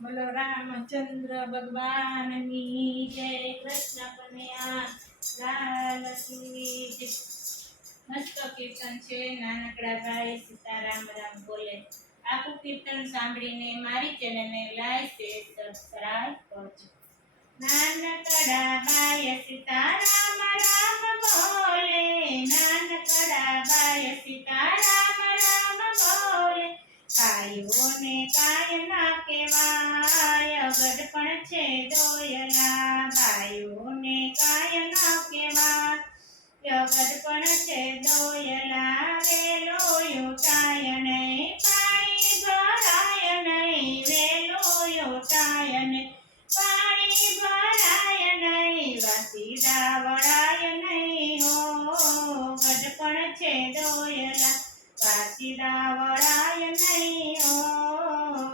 બોલો રામચંદ્ર ભગવાનની જય. કૃષ્ણ કનૈયા લાલ કી જય. મસ્ત કીર્તન છે. નાનકડા ભાઈ સીતારામ રામ બોલે. આખું કીર્તન સાંભળીને મારી ચેનલને લાઈક શેર સબસ્ક્રાઇબ કરજો. નાનકડા ભાઈ સીતારામ રામ બોલે. નાનકડા ભાઈ સીતારામ રામ બોલે. કાયોને કાય ના કેવાય, ગઢપણ છે દોયલા. ભાઈઓને કાય ના કેવાય, ગઢપણ છે દોયલા. વેલો યોટાય નહીં, પાણી ભરાય નહીં. વેલો યોટાય નહીં, પાણી ભરાય નહીં. વાસીડા વળાય નહીં હો, ગઢપણ છે દોયલા. વાસીડા વળાય નહીં હો,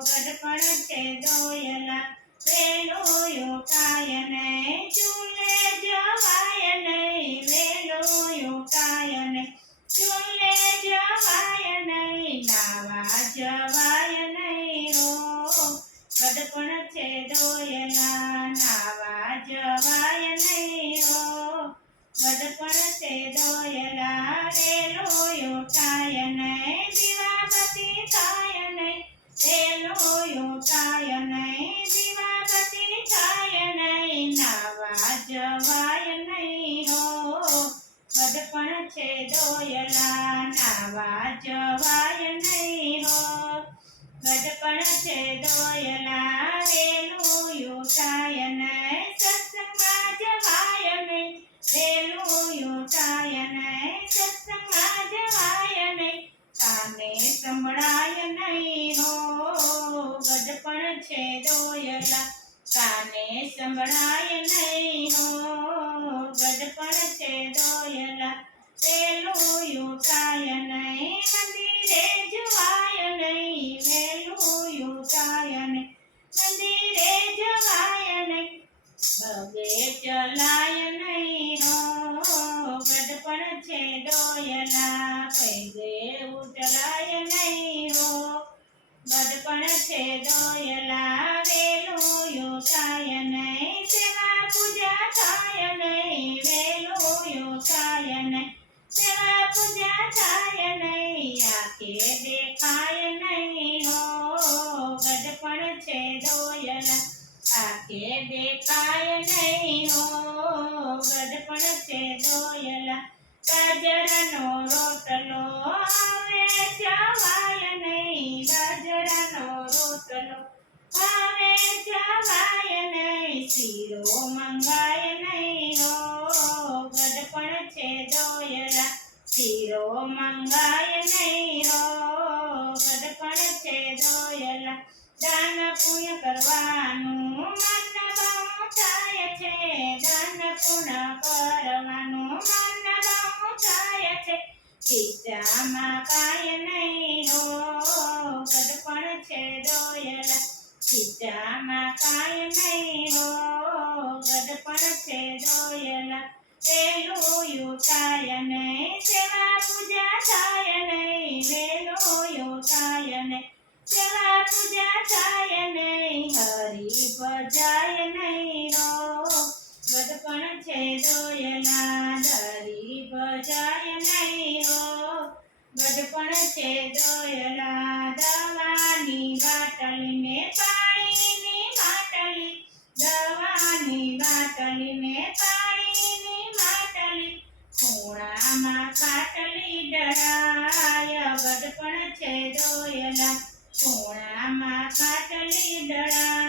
ગઢપણ છે દોયલા. વેલો યોટાય નહીં, ચૂલે જવાય નહીં. વેલો યોટાય નહીં, ચૂલે જવાય નહીં. નાવા જવાય નહીં હો, ગઢપણ છે દોયલા. નાવા જવાય નહીં હો, ગઢપણ છે દોયલા. વેલો યોટાય નહીં, દીવાબત્તી થાય નહીં. વેલો યોટાય નહીં, દીવાબત્તી થાય નહીં. નાવા જવાય નહીં હો, ગઢપણ છે દોયલા. નાવા જવાય નહીં હો, ગઢપણ છે દોયલા. વેલો યોટાય નહીં, સત્સંગમાં જવાય નહીં. વેલો યોટાય નહીં, સત્સંગમાં જવાય નહીં. કાને સંભળાય નહીં હો, ગઢપણ છે દોયલા. કાને સંભળાય નહીં હો, ગઢપણ છે દોયલા. વેલો યોટાય નહીં, મંદિરે જવાય નહીં. વેલો યોટાય નહીં, મંદિરે જવાય નહીં. પગે ચલાય નહીં હો, ગઢપણ છે દોયલા. પગે ઉચલાય નહીં હો, ગઢપણ છે દોયલા. વેલો યોટાય નહીં, સેવા પૂજા થાય નહીં. વેલો યોટાય નહીં, સેવા પૂજા થાય નહીં. આંખે દેખાય નહીં હો, ગઢપણ છે દોયલા. આંખે દેખાય નહીં હો, ગઢપણ છે દોયલા. બાજરાનો રોટલો આવે જવાય નહીં. બાજરાનો રોટલો આવે જવાય નહીં. શીરો મંગાય નહીં હો, ગઢપણ છે દોયલા. શીરો મંગાય નહીં હો, ગઢપણ છે દોયલા. દાન પુણ્ય કરવાનું મન બહુ થાય છે. દાન પુણ્ય કરવાનું મન બહુ થાય છે. ખીચામાં કાંઈ નહીં હો, ગઢપણ છે દોયલા. ખીચામાં કાંઈ નહીં હો, ગઢપણ છે દોયલા. વેલો યોટાય નહીં, સેવા પૂજા થાય નહીં. વેલો યોટાય નહીં, સેવા પૂજા થાય નહીં. હરી ભજાય નહીં હો, ગઢપણ છે દોયલા. હરી ભજાય નહીં હો, ગઢપણ છે દોયલા. દવાની બાટલી ને પાણીની માટલી. દવાની બાટલી ને પાણીની માટલી. ખૂણામાં ખાટલી ડળાય, ગઢપણ છે દોયલા. ખૂણામાં ખાટલી ડળા,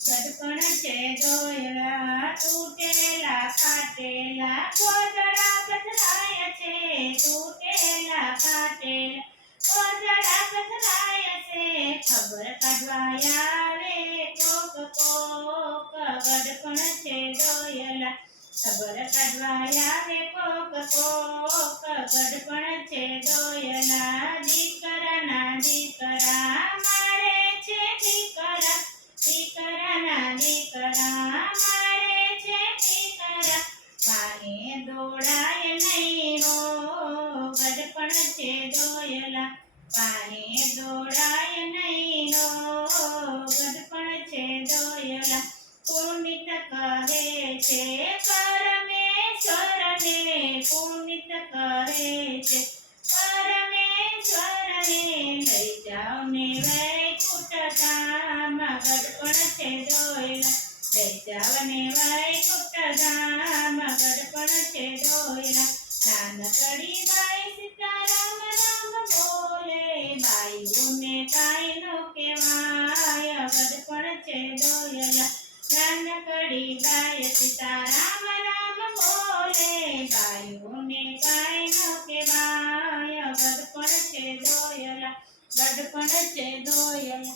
ગઢપણ છે દોયલા. તૂટેલા ફાટેલા ગોદડા પથરાય છે. તૂટેલા ફાટેલા ગોદડા પથરાય છે. ખબર કાઢવા આવે કોક કોક, ગઢપણ છે દોયલા. ખબર કાઢવા આવે કોક કોક, ગઢપણ છે દોયલા. દીકરાના દીકરા મારે છે દીકરા. દીકરાના દીકરા મારે છે દીકરા. વાને દોડાય નહીં હો, ગઢપણ છે દોયલા. વાને દોડાય નહીં હો, ગઢપણ લઈ જાઓ ને વૈકુંઠ ધામ ગઢપણ છે દોયલા લઈ જાઓ ને વૈકુંઠ ધામ ગઢપણ છે દોયલા નાનકડી બાઈ સીતારામ રામ બોલે બાયુને કાંઈ નો કહેવાય ગઢપણ છે દોયલા નાનકડી બાઈ સીતારામ રામ બોલે બાયુને કાંઈ નો કહેવાય ગઢપણ છે દોયલા ગઢપણ છે દોયલા